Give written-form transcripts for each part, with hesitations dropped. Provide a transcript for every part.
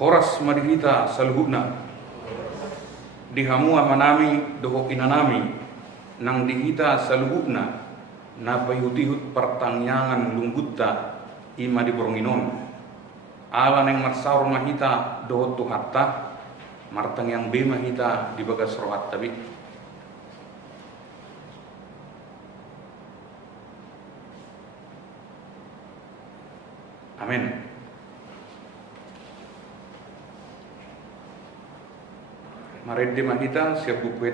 horas madihita saluhutna dihamua manami doho inanami nang dihita saluhutna na payutihut pertangyangan lunggutta ima di boronginon ala neng marsaur mahita doho tuhatta martang yang bema hita di bagas rohat tabi. Amin. Maredde mahita siap buku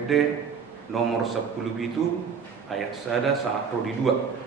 nomor 10 itu ayat sada saat rodi 2.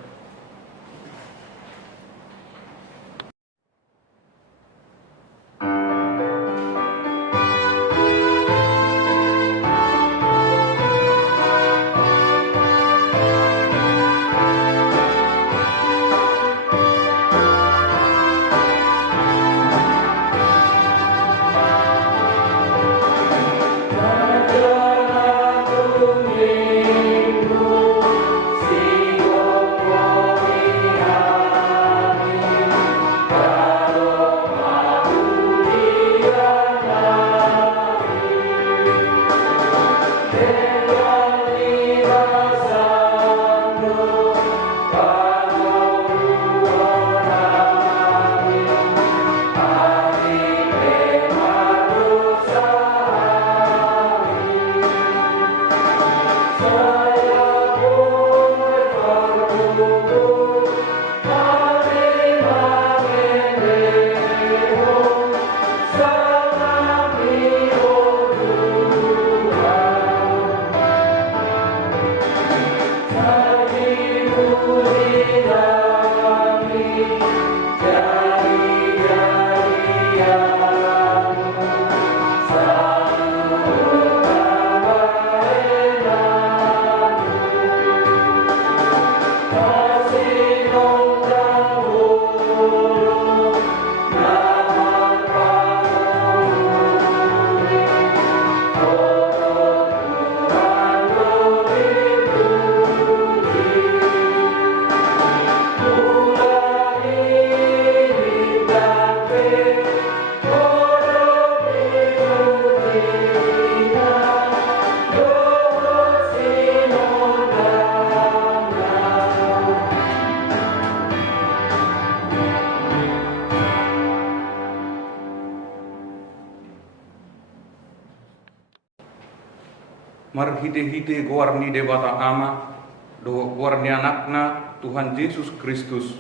Marhite-hite goarni debata ama doho goarni anakna Tuhan Yesus Kristus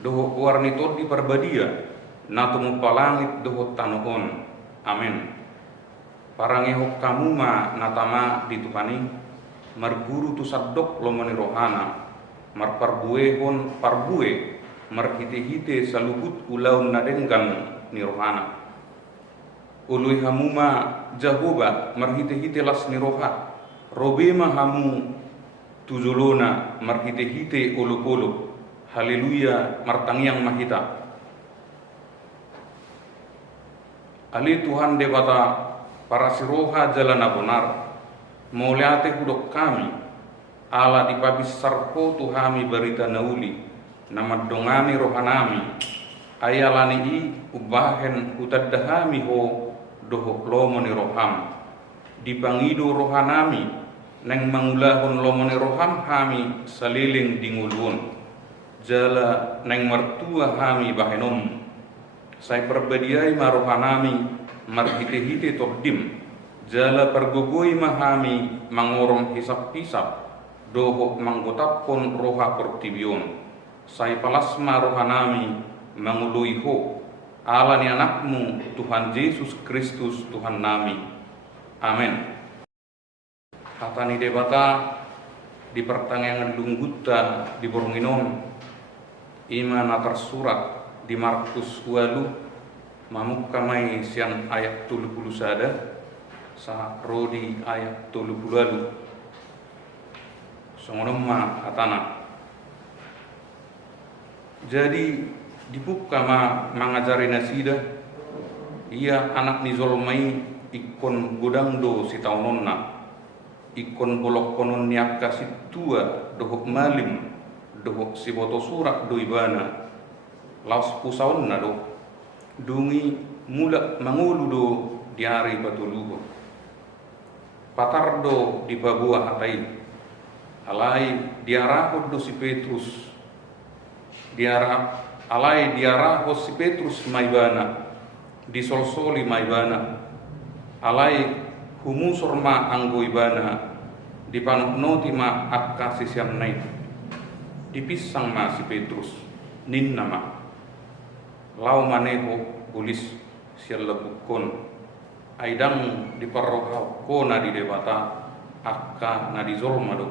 doho goarni todi perbadia natumu palangit doho tanohon. Amin. Parangehok kamuma natama ditupani marguru tu saddok lomoni rohana marparbuehon parbue marhite-hite saluhut ulaun nadenggan ni rohana ului hamuma jahoba marhite-hite las ni roha robema hamu tuzulona marhite-hite ulu-ulu haleluya martangiang mahita ali Tuhan debata para siroha jalana benar mauliate hudok kami ala dipabis sarko tuhami berita nauli nama dongani rohanami ayalani i ubahen utadahami ho doho lomoni roham dipangido rohanami neng mangulahun lomoni roham hami saliling dingulun jala neng mertua hami bahenom sai perbadiai marohanami marhite-hite tobdim jala pergogoi mahami mangorong hisap-hisap doho manggotapon roha pertibion sai palasma rohanami mangului ho ala ni anakmu Tuhan Yesus Kristus Tuhan nami. Amin. Hatani debata di pertangyangan lunggutta di boronginon ima natar surat di Markus 8 mamuk kamai sian ayat 30 sada sa rodi ayat 30 songonomma hatana jadi dibuka mangajari nasida ia anak ni zolmai ikon godang do si taunonna ikon bolok konon niaka si tua dohok malim dohok si boto surak do ibana laos pusaonna do dungi mula mangulu do diari patuluho patardo di babua hatai alai diarahod do si Petrus alai diarahod si Petrus maibana disolsoli maibana alai humusor ma anggo ibana dipanuknoti ma akka sisiam nai dipisang ma si Petrus ninna ma lau maneho bulis sial lebukon aidang diparrohau ko na di debata akka na di zolma do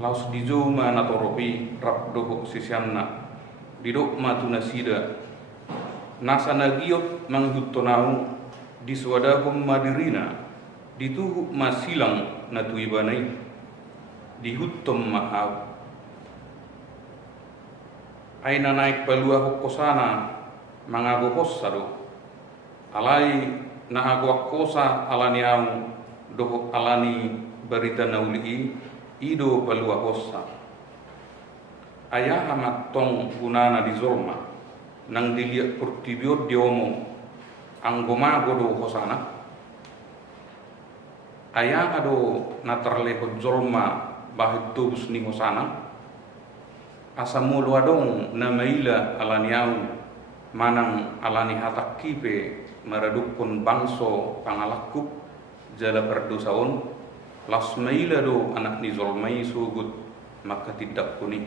laus di zoma na toropi rap doho sisianna didok matu nasida nasa nagiot mangguttonau di swadahum madirina dituhu masilang na tuibanai dihuttom mahab aina naik balua hokosana mangagohos sado alai na agwakosa alani au doho alani berita nauli ido balua hossa ayah amat tong gunana di zolma nang dilihat purtibiot diomo anggoma godo hosana ayah ado na terlehot zolma bahit tubus ni hosana asamulu adong na maila alani au manang alani hatak kipe maradukun bangso pangalakuk jala perdosaon las maila do anak ni zolmai sugut maka tidak kuni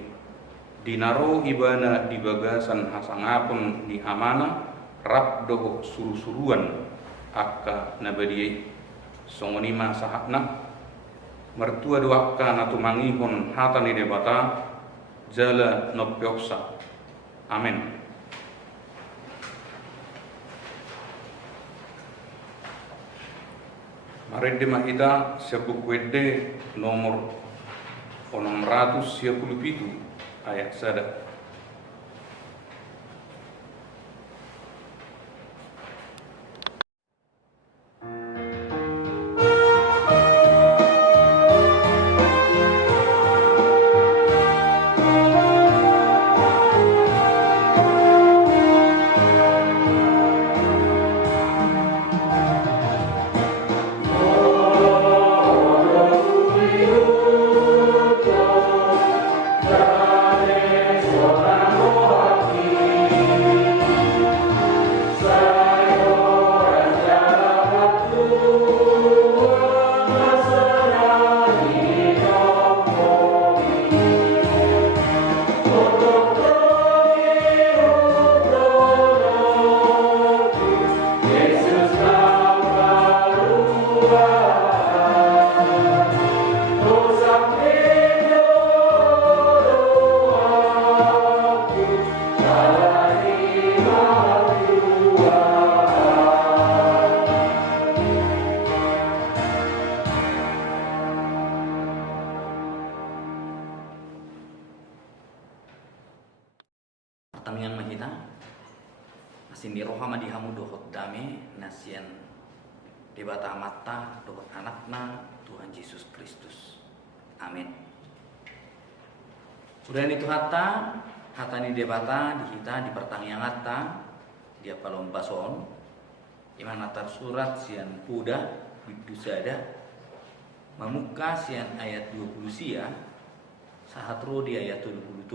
dinaro ibana di bagasan hasangapun ni amana rap doho suru-suruan akka nabadiyai songoni ma sahakna mertua doakka natu mangihon hata ni debata jala nopyoksa amin. Mari mahita sebuk wede nomor 627 ayat sada. Pertamian mahita masindi rohama dihamu dohot dame nasian debata mata dohot anakna Tuhan Yesus Kristus. Amin. Udah itu hata ni debata di kita di pertanyaan hata dia palom bason iman atar surat sian puda bidusada mamuka sian ayat 20 sia sahatro di ayat 20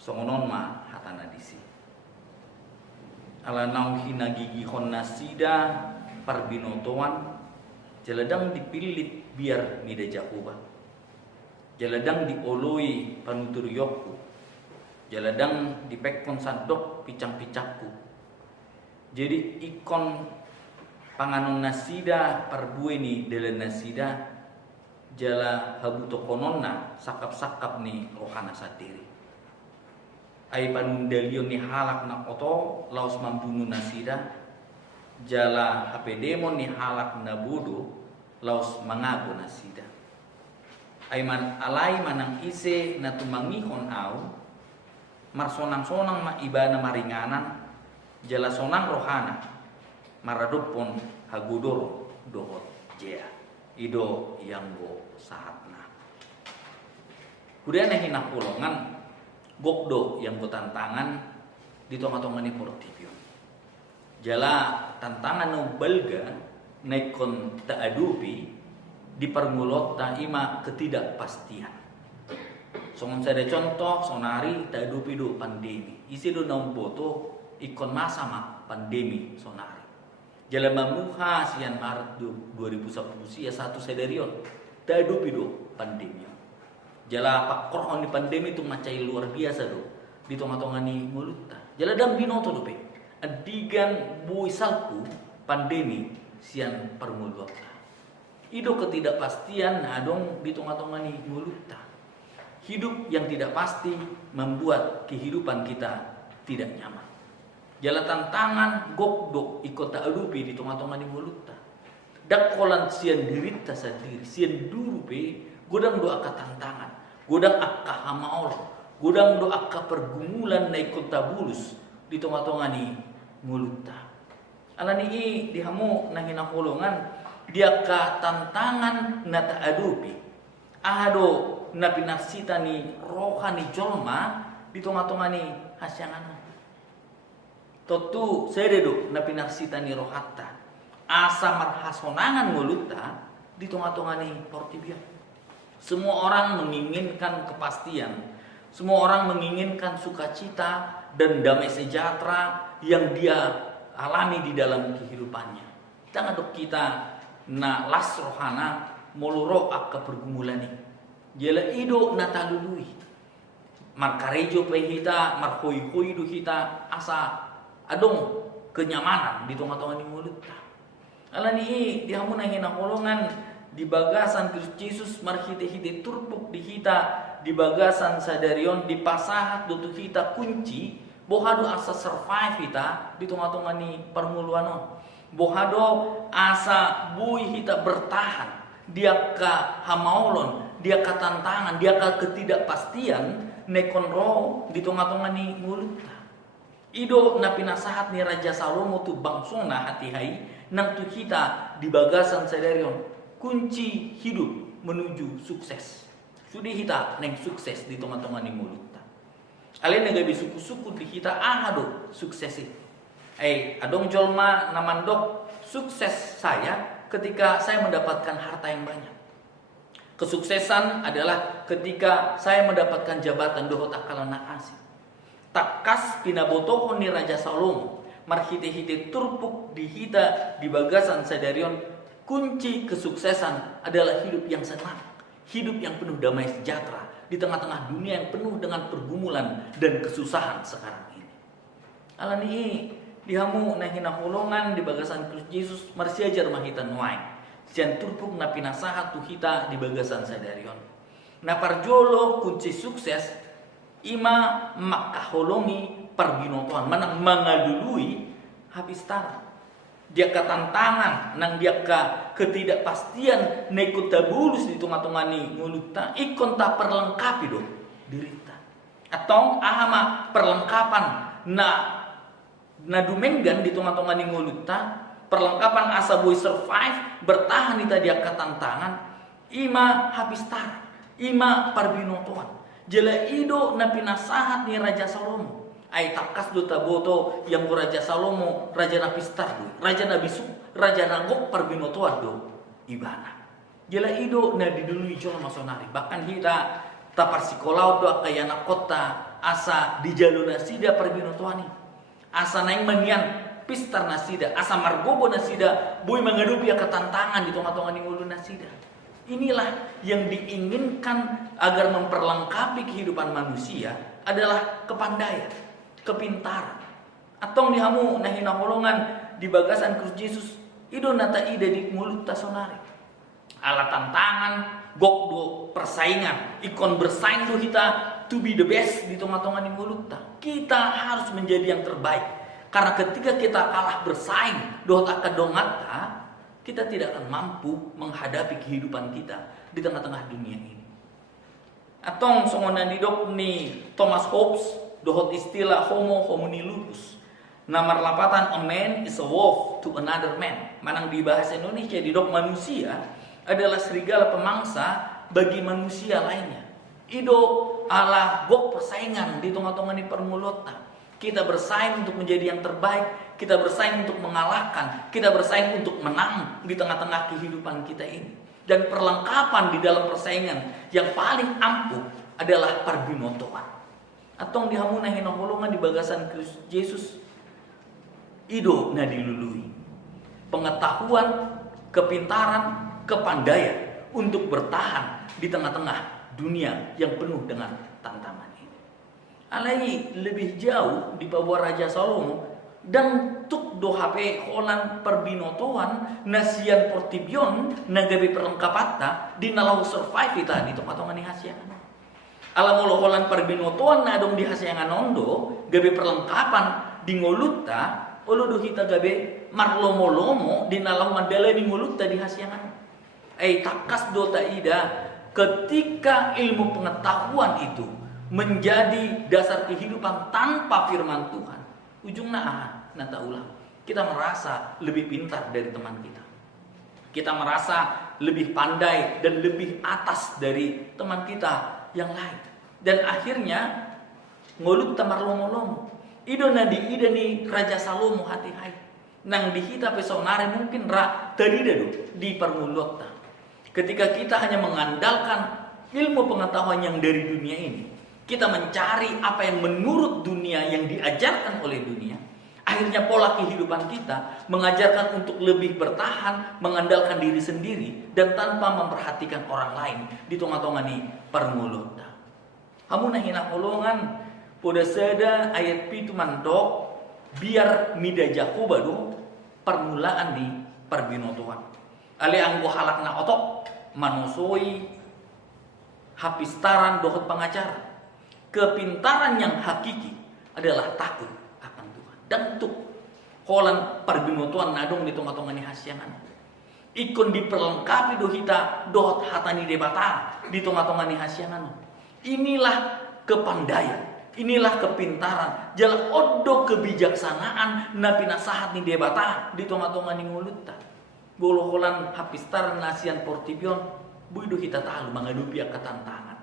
songonon ma hatana disi ala nauhina gigi honna sida parbinotoan jaladang dipilit biar nida jakuba jaladang dioloi panutur yokku jaladang dipekon sandok picang-picakku jadi ikon panganon nasida parbueni dalam nasida jala habuto kononna sakap-sakap ni rohana sadiri ai panundalion ni halak na oto laos mambunuh nasida jala hapedemon ni halak na bodo laos mangago nasida ai man alai manang ise na tumangihon au marsonang-sonang ma ibana maringanan jala sonang rohana maradopon hagudoro dohot jea ido yanggo sahatna kudiana hina pulongan gokdo yang tantangan di tonga-tonga ni portibio. Jala tantangan no belga naikon taadupi di permulot ta ima ketidakpastian. Songon sada contoh sonari taadupi do pandemi. Isi do namboto ikon masa mak pandemi sonari. Jala mamuha sian Maret 2010 sia satu sederion taadupi do pandemi. Jala pak korhon di pandemi tu macai luar biasa do di tonga-tonga ni mulutta. Jala dam binoto do pe. Adigan buisalku pandemi sian permulota. Ido ketidakpastian adong di tonga-tonga ni mulutta. Hidup yang tidak pasti membuat kehidupan kita tidak nyaman. Jala tantangan gokdok ikut adupi di tonga-tonga ni mulutta. Dakolan sian dirita sendiri, sian duru pe godang doa ka tantangan, godang akka hamaol, godang doa ka pergumulan na ikut tabulus di tonga-tonga ni mulutta. Alani i dihamu na hinakulungan dia ka tantangan na taadupi. Ahado na pinarsita ni rohani jolma di tonga-tonga ni hasyangan. Totu sededo na pinarsita ni rohatta. Asa marhasonangan mulutta di tonga-tonga ni portibia. Semua orang menginginkan kepastian. Semua orang menginginkan sukacita dan damai sejahtera yang dia alami di dalam kehidupannya. Jangan dok kita na las rohana moluro akka pergumulani. Jela ido na talului. Markarejo pe hita, marhoi-hoi do hita asa adong kenyamanan di tonga-tonga ni mulutta. Alani i dihamuna hina holongan di bagasan Kristus Yesus marhite-hite turpuk di hita di bagasan sadarion di pasahat dotu hita kunci bohado asa survive hita di tonga-tonga ni permuluanon. Bohado asa bui hita bertahan dia ka hamaulon, dia ka tantangan, dia ka ketidakpastian nekon roh di tonga-tonga ni mulutta. Ido na pinasahat ni Raja Salomo tu bangsona hati hai nang tu kita di bagasan sadarion kunci hidup menuju sukses. Sudi kita neng sukses di tonga-tonga ni mulutta. Alin negabi suku-suku di kita ahado suksesi. Adong jolma namandok sukses saya ketika saya mendapatkan harta yang banyak. Kesuksesan adalah ketika saya mendapatkan jabatan dohot akalana asih. Takas pinabotohon ni Raja Salomo marhite-hite turpuk di hita di bagasan sadarion kunci kesuksesan adalah hidup yang senang, hidup yang penuh damai sejahtera di tengah-tengah dunia yang penuh dengan pergumulan dan kesusahan sekarang ini. Alani dihamu na hinakulongan di bagasan Kristus Yesus marsiajar mahitan wain. Sian turpuk na pinasahat tu hita di bagasan sadarion. Na parjolo kunci sukses ima makaholongi parbinotohan manang mangadului habis tara. Dia ka tantangan nang dia ka ketidakpastian nekut tabulus di tonga-tonga ni mulutta ikon ta perlengkapi do dirita. Atau ahama perlengkapan na dumenggan di tonga-tonga ni mulutta perlengkapan asa boy survive bertahan di dia ka tantangan ima habis tara ima parbinotohan. Jela ido na pinasahat ni Raja Salomo. Ay takas do taboto yang Raja Salomo, Raja Napistar do, Raja Nabisu, Raja Nagok parbinotoan do ibana. Jela ido na didului jola masonari. Bahkan hita tapar sikolaw do akayana kota asa di jalur nasida parbinotoani. Asa naing manian pistar nasida, asa margobo nasida, boy mengadupi ketantangan di tonga-tonga ni ulu nasida. Inilah yang diinginkan agar memperlengkapi kehidupan manusia adalah kepandaian, kepintaran. Atau dihamu nahina holongan di bagasan Kristus Yesus ido nata ide di mulut tasonari. Alat tantangan, gokdo persaingan, ikon bersaing do kita to be the best di tonga-tonga di mulut ta. Kita harus menjadi yang terbaik. Karena ketika kita kalah bersaing doh akadongata, kita tidak akan mampu menghadapi kehidupan kita di tengah-tengah dunia ini. Atong songonan didok ni Thomas Hobbes dohot istilah homo homini lupus. Namar lapatan a man is a wolf to another man. Manang di bahasa Indonesia didok manusia adalah serigala pemangsa bagi manusia lainnya. Ido ala gok persaingan di tengah-tengah ni permulota. Kita bersaing untuk menjadi yang terbaik. Kita bersaing untuk mengalahkan. Kita bersaing untuk menang di tengah-tengah kehidupan kita ini. Dan perlengkapan di dalam persaingan yang paling ampuh adalah parbinotoan. Atong dihamuna hinaholongan di bagasan Kristus Yesus. Ido na dilului. Pengetahuan, kepintaran, kepandaian untuk bertahan di tengah-tengah dunia yang penuh dengan tantangan ini. Alai lebih jauh di bawah Raja Salomo dan tuk do HP holan perbinotoan nasian portibion nagabi perlengkapata di nalau survive kita di tempat-tempat ni hasiangan. Alam molo holan perbinotoan na dong di hasiangan ondo gabi perlengkapan di ngolutta olo do kita gabe marlomo-lomo di nalau mandala di ngolutta di hasiangan. Takas do taida ketika ilmu pengetahuan itu menjadi dasar kehidupan tanpa firman Tuhan, ujungnya nata ulang. Kita merasa lebih pintar dari teman kita. Kita merasa lebih pandai dan lebih atas dari teman kita yang lain. Dan akhirnya ngolut tamar lomo-lomo. Ido na di ida ni Raja Salomo hati hai. Nang dihita pesonare mungkin tadi dadu di permulota. Ketika kita hanya mengandalkan ilmu pengetahuan yang dari dunia ini, kita mencari apa yang menurut dunia yang diajarkan oleh dunia. Akhirnya pola kehidupan kita mengajarkan untuk lebih bertahan, mengandalkan diri sendiri dan tanpa memperhatikan orang lain di tengah-tengah ni permulota. Hamu nahina holongan poda seda ayat pitu mandok biar mida Jakoba do permulaan di perbinotoan. Ale anggo halak na otok manusoi hapistaran dohot pengacara. Kepintaran yang hakiki adalah takut akan Tuhan. Dan untuk holan perbinotoan nadong di tengah-tengah ni hasiangan. Ikon diperlengkapi dohita dohot hatani debata di tengah-tengah ni hasiangan. Inilah kepandaian. Inilah kepintaran. Jala odo kebijaksanaan napi nasahat ni debata di tengah-tengah ni ngulutta. Bolo holan hapistaran nasian portibion. Buido kita tahu menghadapi ketantangan.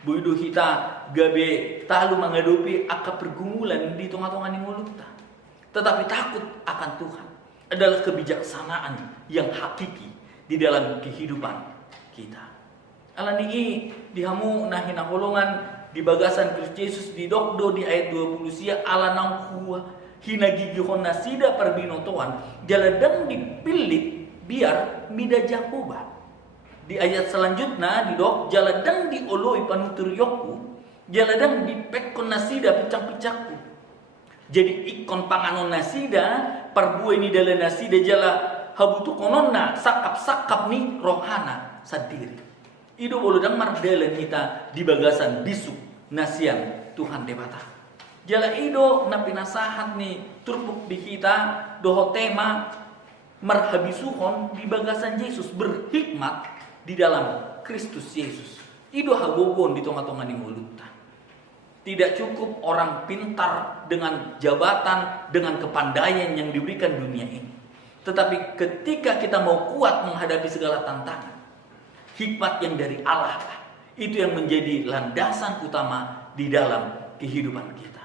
Buido kita gabe tahu menghadapi akan pergumulan di tengah-tengah ni ngulutta. Tetapi takut akan Tuhan adalah kebijaksanaan yang hakiki di dalam kehidupan kita. Alani dihamu nahina holongan di bagasan Kristus Yesus di dokdo di ayat 20 sia ala nang huwa hina gigihon nasida perbinotoan jaladang dipilih biar mida Jakoba. Di ayat selanjutnya di dok jaladang dioloi panutur yoku jaladang dipekon nasida picang-picakku. Jadi ikon panganon nasida perbuai ni dalam nasida jala habutu kononna sakap-sakap ni rohana sadiri. Ido boludang mardalan kita di bagasan bisu nasian Tuhan debata. Jala ido na pinasahat ni turpuk di kita doho tema marhabisuhon di bagasan Yesus berhikmat di dalam Kristus Yesus. Ido hagogon di tengah-tengah ni mulutta. Tidak cukup orang pintar dengan jabatan, dengan kepandaian yang diberikan dunia ini. Tetapi ketika kita mau kuat menghadapi segala tantangan, hikmat yang dari Allah itu yang menjadi landasan utama di dalam kehidupan kita.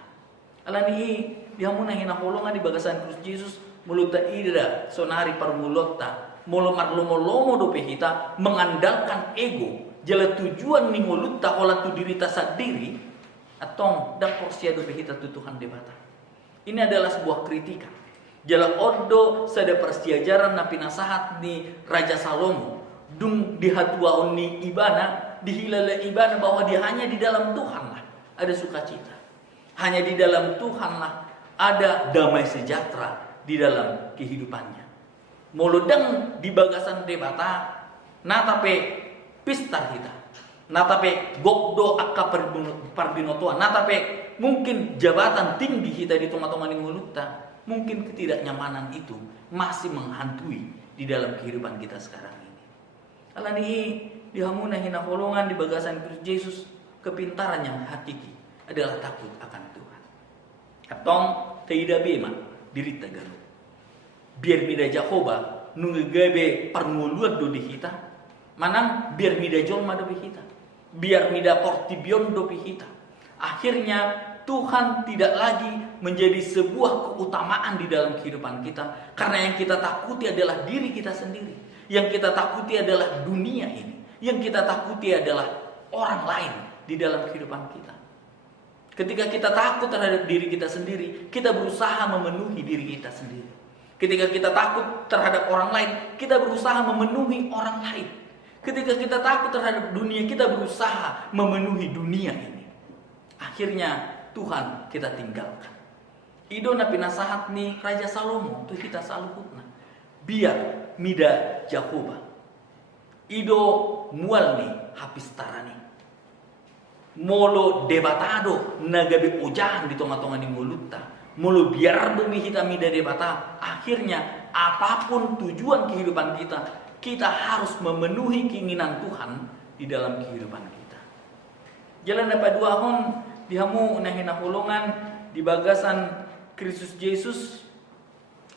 Alani dihamuna hina holongan di bagasan Kristus Yesus muluta ida sonari parmulota molomar lomo-lomo dope kita mengandalkan ego jala tujuan ni ngolutta ola tu diri ta sadiri atong dan porsia dope kita tu Tuhan debata. Ini adalah sebuah kritikan. Jala odo sada persiajaran na pinasahat ni Raja Salomo dung dihatuaon ni ibana dihilala ibana bahwa dia hanya di dalam Tuhanlah ada sukacita. Hanya di dalam Tuhanlah ada damai sejahtera di dalam kehidupannya. Molodang di bagasan debata natape pista kita. Natape gokdo akka parbinotoan. Natape mungkin jabatan tinggi kita di tengah-tengah ni ngulutta. Mungkin ketidaknyamanan itu masih menghantui di dalam kehidupan kita sekarang ini. Alani dihamuna hina holongan di bagasan Kristus Yesus kepintaran yang hakiki adalah takut akan Tuhan. Atong tidak bema diri tagalo. Biar mida Jakoba nunggabe parmuluat do di kita. Manang biar mida jolma do di kita. Biar mida portibion do di kita. Akhirnya Tuhan tidak lagi menjadi sebuah keutamaan di dalam kehidupan kita. Karena yang kita takuti adalah diri kita sendiri. Yang kita takuti adalah dunia ini. Yang kita takuti adalah orang lain di dalam kehidupan kita. Ketika kita takut terhadap diri kita sendiri, kita berusaha memenuhi diri kita sendiri. Ketika kita takut terhadap orang lain, kita berusaha memenuhi orang lain. Ketika kita takut terhadap dunia, kita berusaha memenuhi dunia ini. Akhirnya Tuhan kita tinggalkan. Ido na pinasahat ni Raja Salomo tu kita saluhutna. Biar mida Jakoba. Ido mual ni hapistarani. Molo debatado nagabe ujahan di tonga-tonga ni mulutta. Molo biar bumi kita mida debata. Akhirnya apapun tujuan kehidupan kita, kita harus memenuhi keinginan Tuhan di dalam kehidupan kita. Jalan dapat dua hon dihamu nahina holongan di bagasan Kristus Yesus.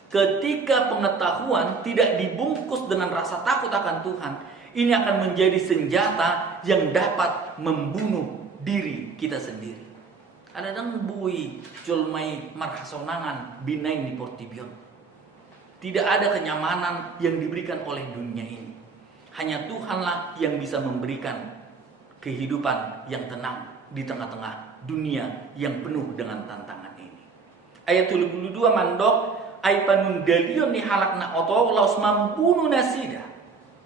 Ketika pengetahuan tidak dibungkus dengan rasa takut akan Tuhan, ini akan menjadi senjata yang dapat membunuh diri kita sendiri. Ada dang bui jolmai marhasonangan binain di Portibion. Tidak ada kenyamanan yang diberikan oleh dunia ini. Hanya Tuhanlah yang bisa memberikan kehidupan yang tenang di tengah-tengah dunia yang penuh dengan tantangan ini. Ayat 32 mandok ay panundalion ni halak na oto laos mambunuh nasida.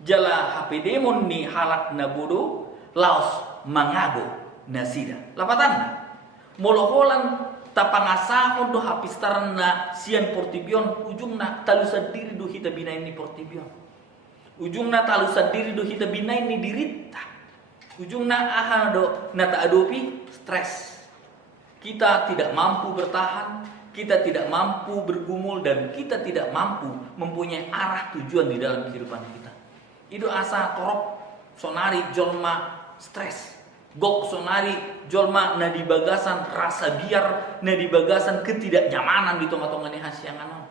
Jala hapedemon ni halak na bodo laos mangago nasida. Lapatan moloholan tapangasahon do hapistaran na sian Portibion ujung na talusan diri do hita binain ni Portibion. Ujung na talusan diri do hita binain ni dirita. Ujung na aha do na taadopi stres. Kita tidak mampu bertahan, kita tidak mampu bergumul, dan kita tidak mampu mempunyai arah tujuan di dalam kehidupan kita. Itu asa torok sonari jolma stres. Gok sonari jolma na di bagasan rasa biar, na di bagasan ketidaknyamanan di tongga-tongga ni hasyangan.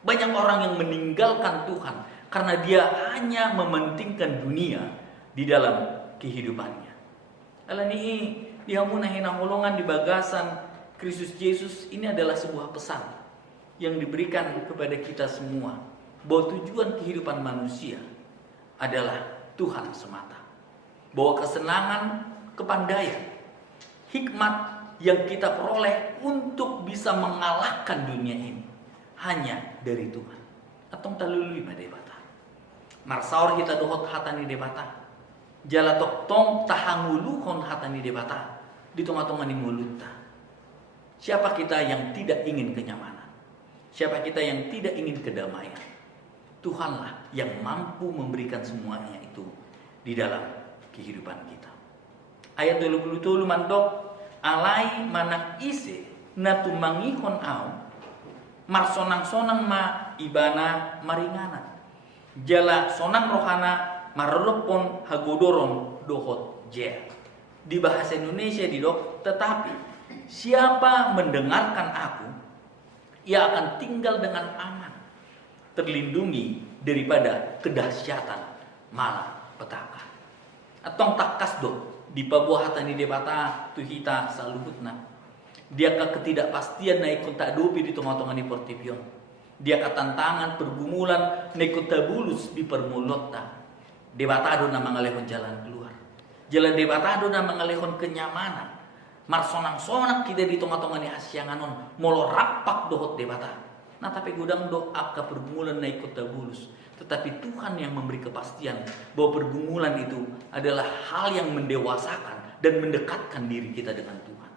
Banyak orang yang meninggalkan Tuhan karena dia hanya mementingkan dunia di dalam kehidupannya. Alani dia munah hinangolongan di bagasan Kristus Yesus ini adalah sebuah pesan yang diberikan kepada kita semua bahwa tujuan kehidupan manusia adalah Tuhan semata. Bahwa kesenangan, kepandaian, hikmat yang kita peroleh untuk bisa mengalahkan dunia ini hanya dari Tuhan. Atong talului madebata. Marsaur kita dohot hatani debata. Jala tok tong tahanguluhon hatani debata. Di tonga-tonga ni mulutta. Siapa kita yang tidak ingin kenyamanan? Siapa kita yang tidak ingin kedamaian? Tuhanlah yang mampu memberikan semuanya itu di dalam kehidupan kita. Ayat 27 mandok alai manak ise na tumangihon au marsonang-sonang ma ibana maringanan. Jala sonang rohana marropon hagodoron dohot je. Di bahasa Indonesia didok, tetapi siapa mendengarkan aku, ia akan tinggal dengan aman, terlindungi daripada kedahsyatan malapetaka. Atong takas do di pabuah hatani debata tuhita saluhutna. Dia ka ketidakpastian na ikut tak dupi di tengah-tengah ni Portibion. Dia ka tantangan pergumulan na ikut tabulus di permulota. Debatado na mangalehon jalan keluar. Jalan debatado na mangalehon kenyamanan. Marsonang-sonang kita di tengah-tengah ni hasyanganon. Molo rapak dohot debata. Nah tapi gudang do akka pergumulan na ikut tabulus. Tetapi Tuhan yang memberi kepastian bahwa pergumulan itu adalah hal yang mendewasakan dan mendekatkan diri kita dengan Tuhan.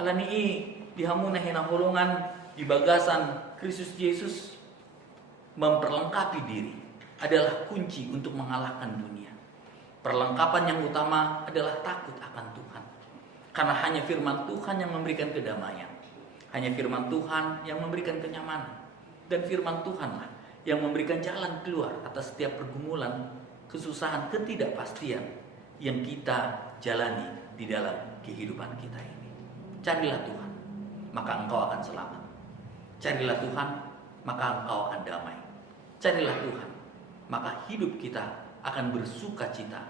Alani dihamuna hinahulungan di bagasan Kristus Yesus memperlengkapi diri adalah kunci untuk mengalahkan dunia. Perlengkapan yang utama adalah takut akan Tuhan. Karena hanya firman Tuhan yang memberikan kedamaian. Hanya firman Tuhan yang memberikan kenyamanan. Dan firman Tuhanlah yang memberikan jalan keluar atas setiap pergumulan, kesusahan, ketidakpastian yang kita jalani di dalam kehidupan kita ini. Carilah Tuhan, maka engkau akan selamat. Carilah Tuhan, maka engkau akan damai. Carilah Tuhan, maka hidup kita akan bersuka cita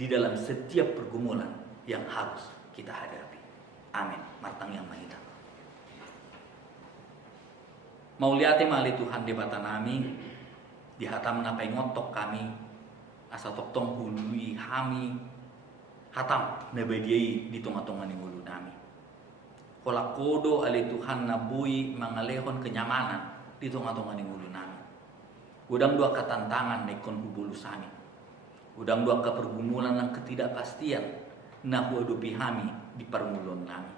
di dalam setiap pergumulan yang harus kita hadapi. Amin. Martang yang mahita. Mau lihat mali Tuhan di bata nami, di hatam napai ngotok kami, asa toktong hului hami, hatam nabadiai di tonga-tonga ni mulu nami. Kola kodo ali Tuhan nabui mangalehon kenyamanan di tonga-tonga ni mulu nami. Udang dua ketantangan nekon hubulu sami. Udang dua kepergumulan ng ketidakpastian na huadupi hami di permulon nami.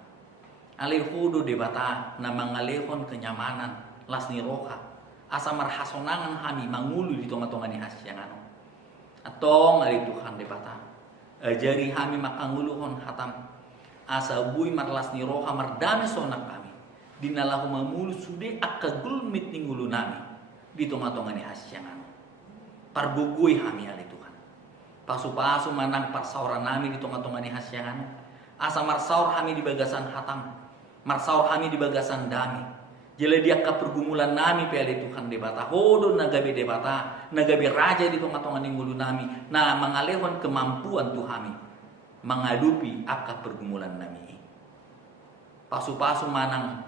Alehudo debata na mangalehon kenyamanan las ni roha asa marhasonangan hami mangulu di tonga-tonga ni hasyangano. Atong ali Tuhan debata ajari hami makanguluhon hatam asa bui marlas ni roha mardami sonak kami dinalahu mamulu sude akagulmit ni ngulu nami di tonga-tonga ni hasyangano. Parbugui hami ali Tuhan. Pasu-pasu manang parsauran nami di tonga-tonga ni hasyangano. Asa marsaur hami di bagasan hatam. Marsaur hami di bagasan dami. Jele dia ka pergumulan nami pe ali Tuhan debata hodo nagabe debata nagabe raja di tonga-tonga ni ngulu nami na mangalehon kemampuan Tuhami mengadupi aka pergumulan nami. Pasu-pasu manang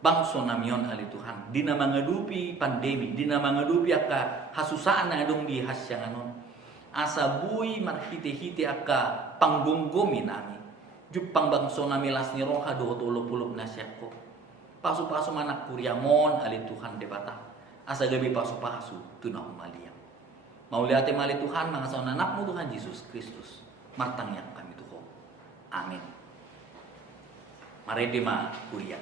bangso namion ali Tuhan dina mengadupi pandemi dina mengadupi aka hasusaan na dong di hasyanganon asa bui marhite-hite aka panggonggomi nami jupang bangso nami las ni roha 20 nasyako. Pasu-pasu manak kuriamon ali Tuhan debata asa gabi pasu-pasu tuna umaliam. Mau lihat mali Tuhan mangasaon anakmu Tuhan Yesus Kristus martang yang kami tuho. Amin. Mari dema kuria.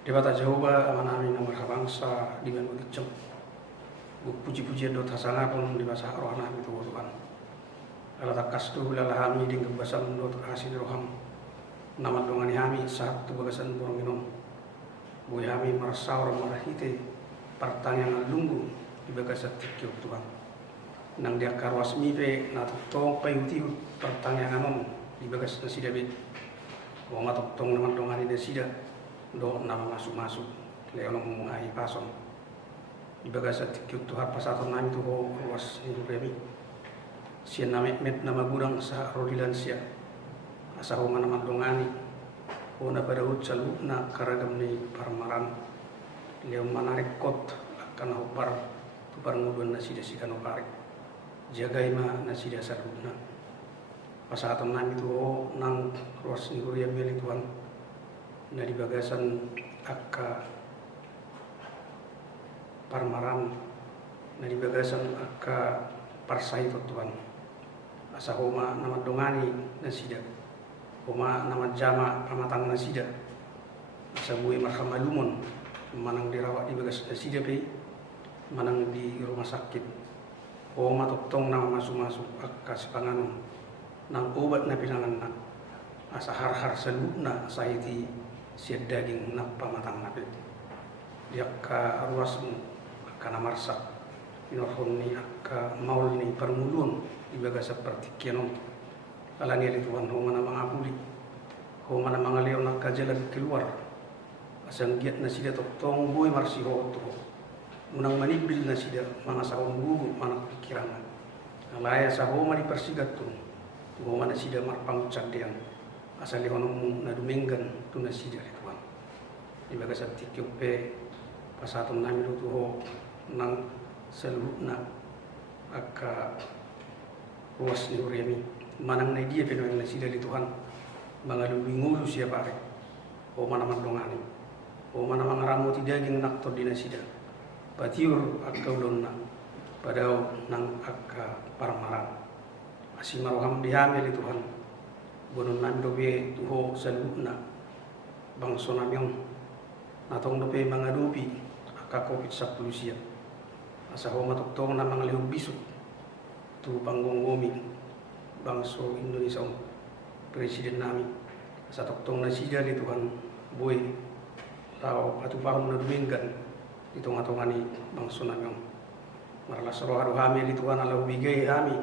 Debata Jehovah amanami namar bangsa di mana begitu. Puji-pujian dot hasana pun di bahasa rohana itu Tuhan. Ala takastu lalahami di kebasan dot asin roham. Nama dongani hami saat tu bagasan burung minum. Bui hami marasaur marahite pertanyaan lunggu di bagasan tikyo Tuhan. Nang dia karwas mipe na tong payuti pertanyaan di bagas nasida be. Wong atok tong nama dongani nasida. Do nama masuk-masuk leono mengai pason di bagasa tikut tu har pasaton nami tu ho ruas hidup kami sian nama met nama gudang sa rodilan sia asa ho mana mandongani ho na pada utsalu na karagam ni parmaran leo manarik kot akan ho par tu par ngudun nasida sikano karek jagai ma nasida saruna pasaton nami tu ho nang ruas hidup kami Tuhan na di bagasan akka parmaran na di bagasan akka parsai Tuhan asa homa nama dongani nasida homa nama jama pamatang nasida asa bui marhamalumun manang dirawat di bagas nasida pe manang di rumah sakit o matoktong na masuk-masuk kasih panganon nang obat na pinangan na asa har-har saluna saiti siya daging na pamatang napit diakka ruasmu akka namarsak inorhon ni akka maul ni permulun ibaga seperti kianon alani ali Tuhan ho mana mangapuli ho mana mangaleo nakka jalan keluar asang giat na sida toktong boy marsi ho to munang manibil na sida mga saon gugu mana pikirangan alaya sa ho mani persigat tu ho mana sida marpangucad diang asal honong na duminggan tu na sida Tuhan ibaga sa tikyope pasaton namin ho nang seluruhna akka ruas ni uriami manang na dia penoy na sida di Tuhan mga lubingulu siya pare o mana mandongani o mana mangaramu ti daging nakto di na sida patiur akka ulon na padaw nang akka paramaran asimaroham dihami di Tuhan bonon namin dobe tuho seluruhna bangso namyong natong dobe mga dubi akka COVID-19 siya asa ho matoktong na mga lihog bisok tu panggongomi bangso Indonesia presiden nami sa toktong na siya di Tuhan boy tao atupahon na duminggan dito nga ni bangso namyong maralas roharo hami di Tuhan alau bigay hami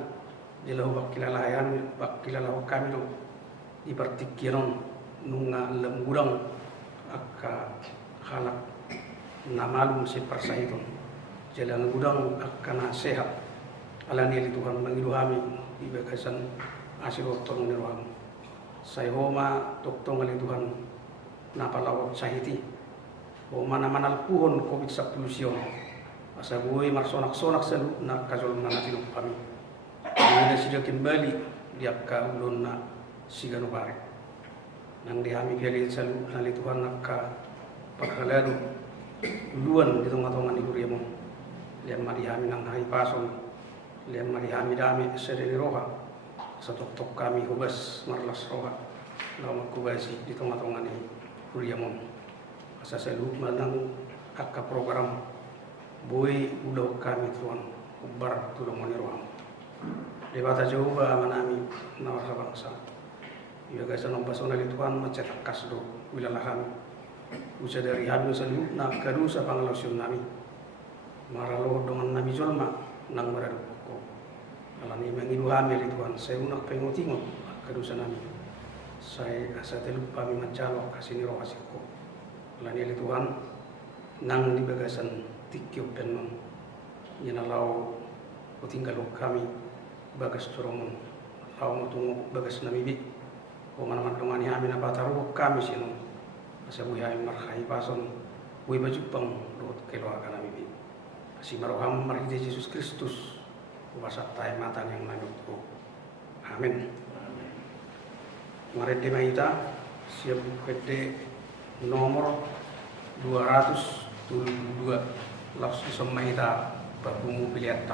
dilahu bakilala kami do ipartikiron nunga lemgurang akka halak na malum si persaiton jalan gudang akan sehat alani li Tuhan mangidu kami ibagasan asirotong nirwang say homa toktong ali Tuhan napalawat sahiti homa na manalpuhon COVID-19 asa buhay marsonak-sonak sa na kazolom na natin kami na sila kembali diak ka ulon na sigano pare nang dihami piali sa li Tuhan nakka pagkalalo uluan dito nga tongan iguriya mo liam marihami ng pason liam marihami dami sa roha sa tok kami hubas marlas roha na magkubasi dito nga tongan iguriya mo asa sa luma ng akka program buhay ulaw kami tuan ubar tulong mo ni roha Debata Jehovah manami na bangsa iya guys anong baso na lituan macetak kasdo wilalahan usa dari hadu sa na kadu sa pangalasyon nami maralo dengan nabi jolma nang maradu ko alani mangidu hamil lituan saya unak pengotingot kadu sa nami saya asa telu pami macalo kasini ro asiko alani lituan nang di bagasan tikyo penon yanalau ko tinggal kami bagas turong law matungo bagas namibi o manaman dongani amin na bataru kami sino asa buhay marhay pason buhay bajupang doot kailangan ka namibi kasi maroham marhide Jesus Kristus ubasat tayo matan yang nanyot ko amin marede mahita siap pede nomor 272 laos isang mahita bagumu pilihan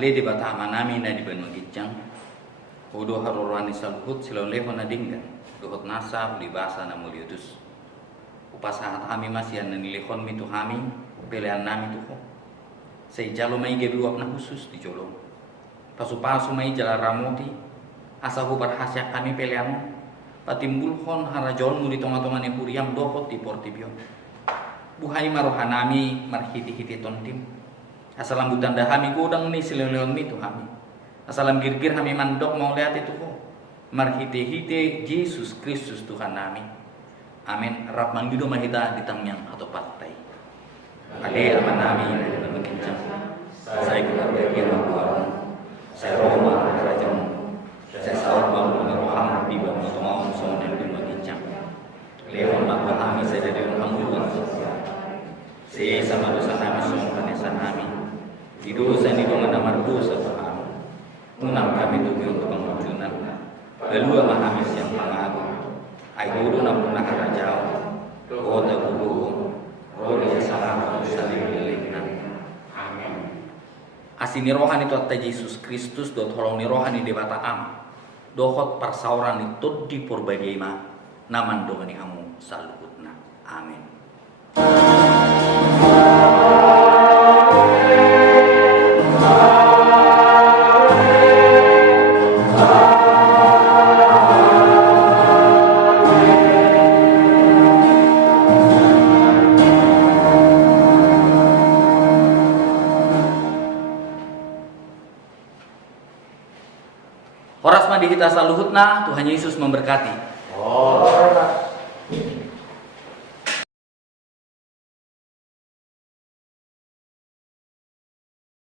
Ale di bata amanami na di Banua Gicang. Udo harorani saluhut silau leho na dinggan. Dohot nasa ulibasa na muliutus. Upasahat kami masih na nilihon mitu kami. Pilihan nami tuho. Say jalo may gebuap na khusus di jolong. Pasu-pasu may jala ramoti. Asa ko berhasya kami pilihan. Patimbulhon harajon muri tonga-tonga ni Puriam dohot di Portibion. Buhay marohanami marhiti-hiti tontim. Asalam butan dahami godang ni sileleon mi tu kami. Asalam girgir kami mandok mau lihat itu ko. Marhite-hite Yesus Kristus Tuhan nami. Amin. Rap manggido mahita di tangyang atau patay. Ade aman nami na magkincang. Saya keluarga kira kuarong. Saya Roma kerajaan. Saya saud mau meroham di bawah tongong sonen di magkincang. Leon mako kami saya dari orang bulan. Saya sama dosa nami semua kanesan nami. Di dosa ini dong ada mardosa Tuhan. Unang kami tuhi untuk pengujunan. Lalu ama hamis yang pangagu. Ayo do na punah rajau. Kota kubu. Roli salam saling lilikna. Amin. Asini rohani tu atta Yesus Kristus do tolong ni rohani di bata am. Dohot parsauran itu di purbagiama. Naman do ni amu saluhutna. Amin. Horas madi kita saluhutna, Tuhan Yesus memberkati.